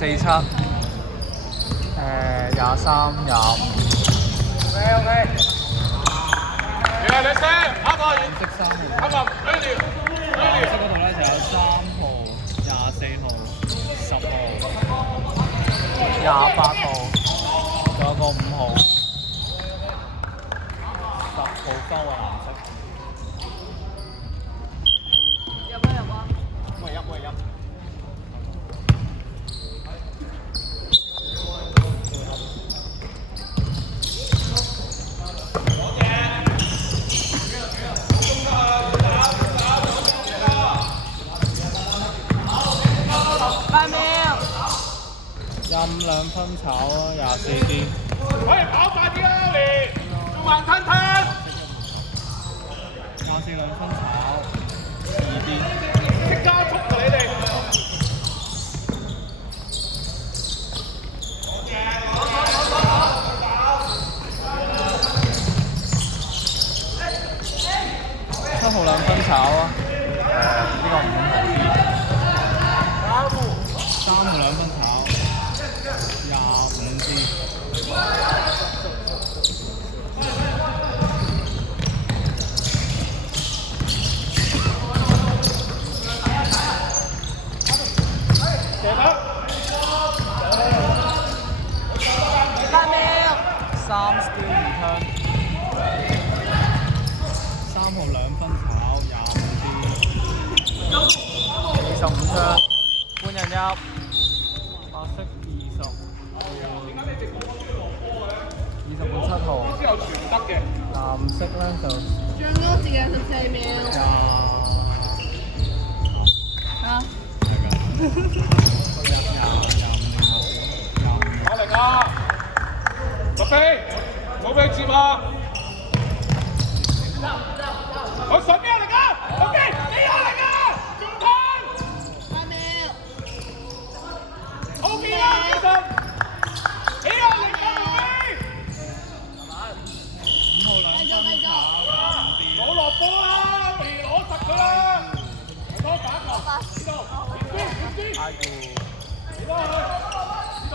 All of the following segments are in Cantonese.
47，23、25。OK。你聲，啱啊！藍色3號。啱啊！兩條。藍色嗰度咧就有3號、24號、10號、28號，仲有個5號、10號收嘅藍色。入。任2分炒啊，24D。可以跑快啲啦，你要慢吞吞。242分炒2D。識加速啊，你哋。7號2分炒啊，呢個5號D。3號2分炒25D。3 skill return。3號2分炒25D。25槍，半人入。白色20。20換7號。之後全得嘅。藍色咧就最多時間14秒。啊！我嚟啊！落飛，冇俾接啊！我上邊嚟㗎，落飛，你又嚟㗎，仲吞8秒。 ！O K 啦，其實，你又嚟㗎，落飛。 5號2分炒25D。冇落波啦，攞實佢啦，多打一球，呢度，點知？挨住。呢度。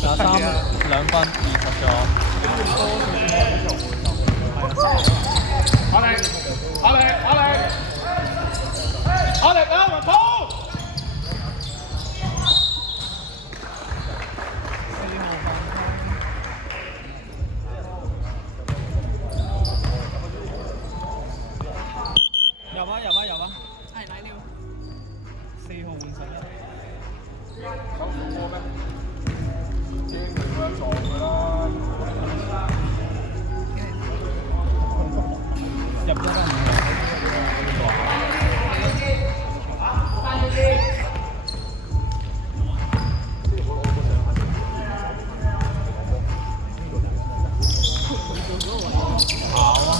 廿3 2分20咗。我嚟，啊，雲濤！ 入啊！係嚟了。4號換11。手數波咩？驚佢啦，撞佢啦！入咗間5號。跑啊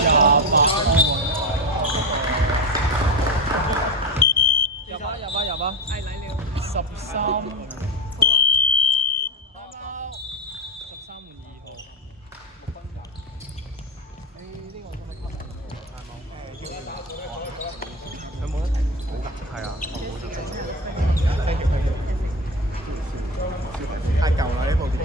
！28號。入啊！係嚟了。13。好啊。13換2號。6分鐘。呢個真係吸係冇。佢冇得停。冇㗎。係啊，我冇得停。太舊啦呢部電視。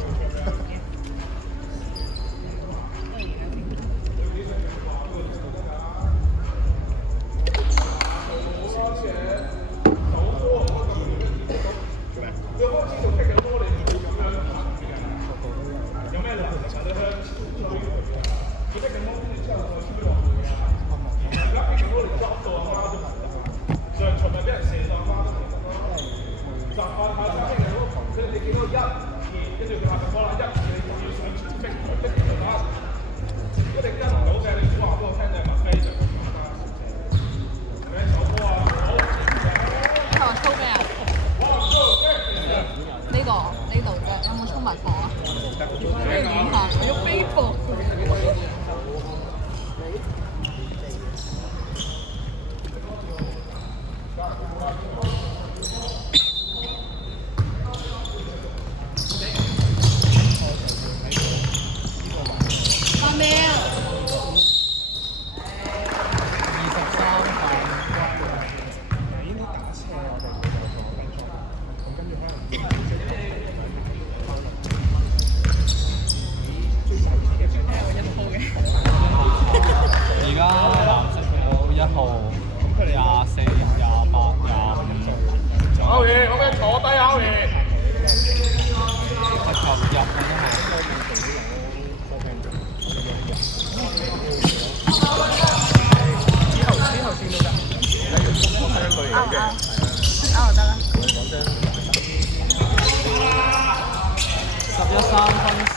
8秒。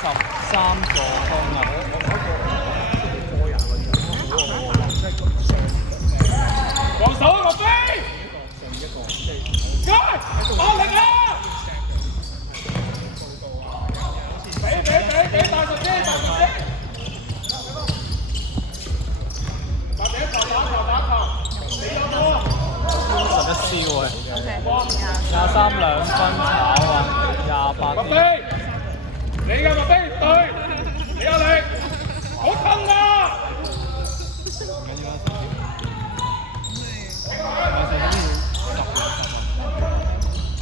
13助攻啊！防守啊，莫非？該，壓力啊！俾大隻機，大隻機！打球，你有冇11燒啊！ OK， 23兩分炒啊！28莫非？你嘅莫非對，你有力，好痛啊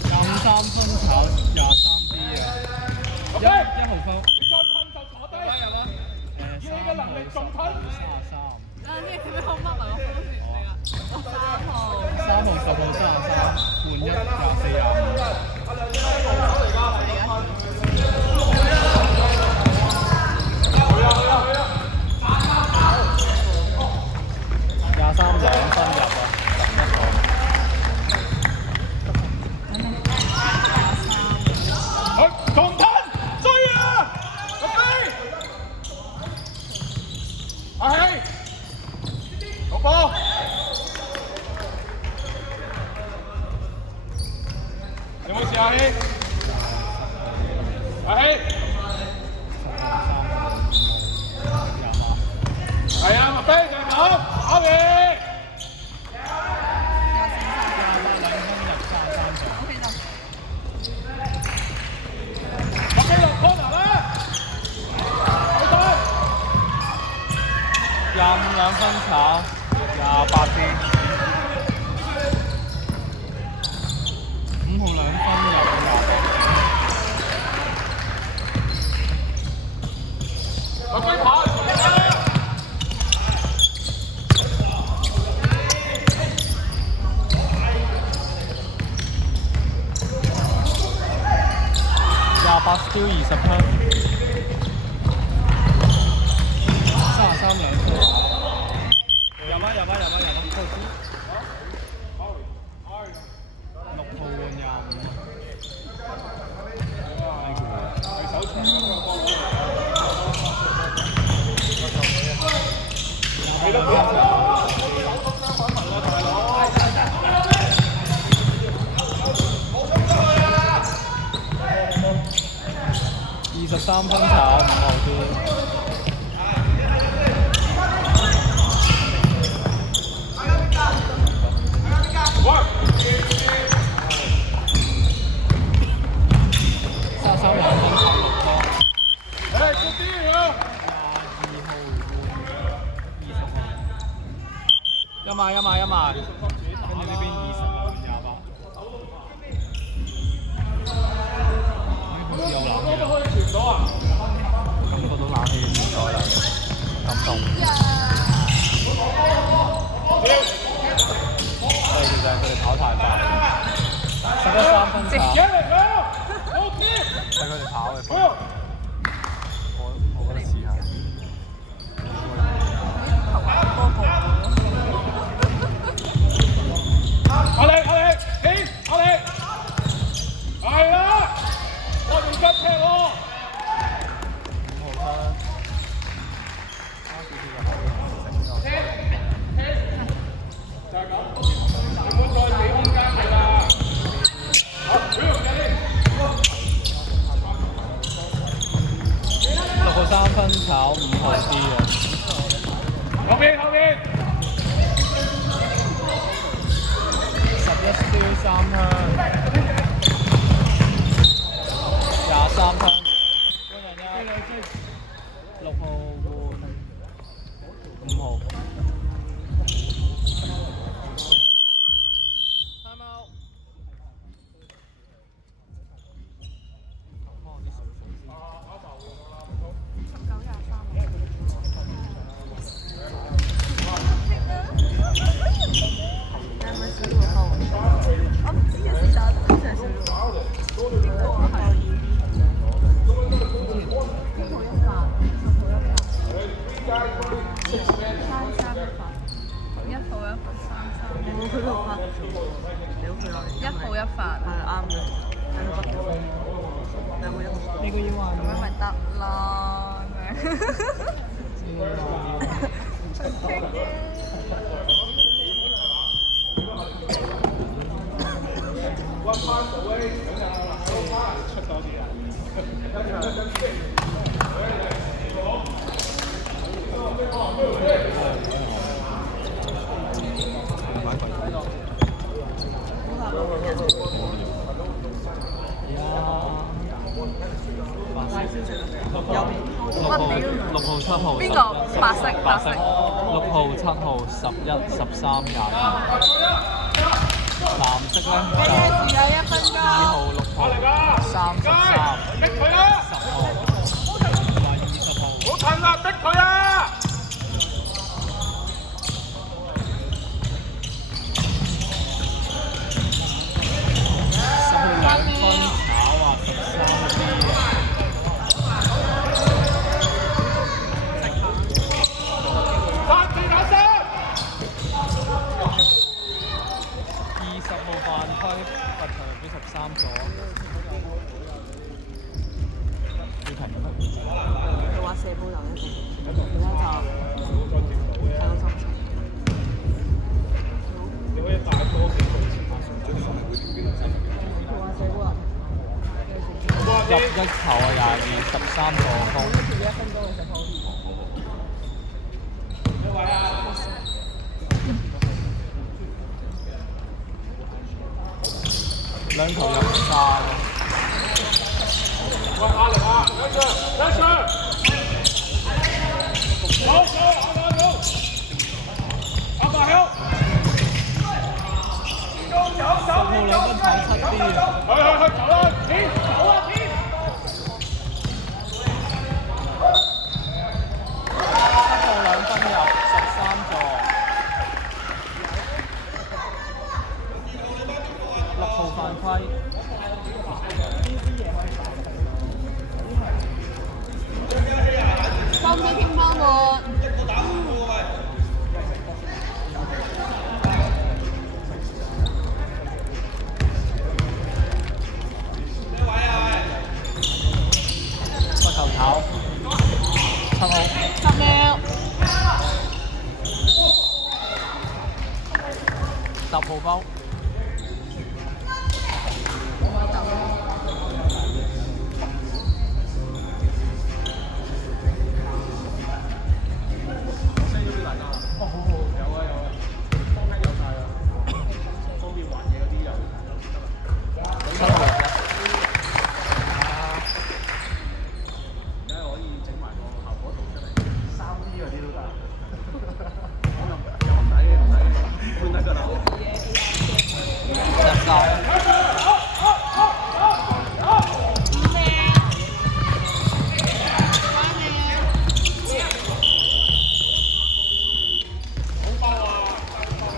！23分炒23D 啊！1號分。你再吞就坐低。以你嘅能力仲吞。等陣先，你好乜埋個風扇嚟啊？3號。3號、10號、33，換1、24、25。23兩分入啊！仲吞追啊！莫非？阿希，落波。有冇事阿希？阿希。係啊，莫非就係咁，阿希。25兩分炒28D，5號2分入28。我追跑。28 steal 20分。33兩分。入啊！6號換25。23分炒5號啲。一碼，跟住呢邊20換28，好似有冷氣啦，感覺到冷氣嘅存在啦，咁凍。所以其實係佢哋跑太快，11-3分差，係佢哋跑嘅分。我覺得似係。我哋，起，係啦，我哋急踢喎。5號就係咁，唔好再俾空間佢啦。好，6號3分炒5號D啊。後邊。11 steal 3香，23分，6號換5號。Time out。19 咁樣咪得咯。出多啲啊！6號、7號、邊個？白色，白色。 6號、7號、11、13、22。藍色咧就時間1分鐘。2號、6號、33、逼佢啦！ 10號同埋20號。好近啦，逼佢啊！佢話射波有一個，而家就睇個心情。你可以大波幾個字？佢話射波入一球啊，22、13助攻。1分鐘嘅時候。兩球入晒。喂，壓力啊！兩場，好，阿爸好，走，10號2分搶7啲。去，走啦，天，走啊天！7號2分入13助。6號犯規。3分乒乓喎。不球跑。7號。10秒。10號包。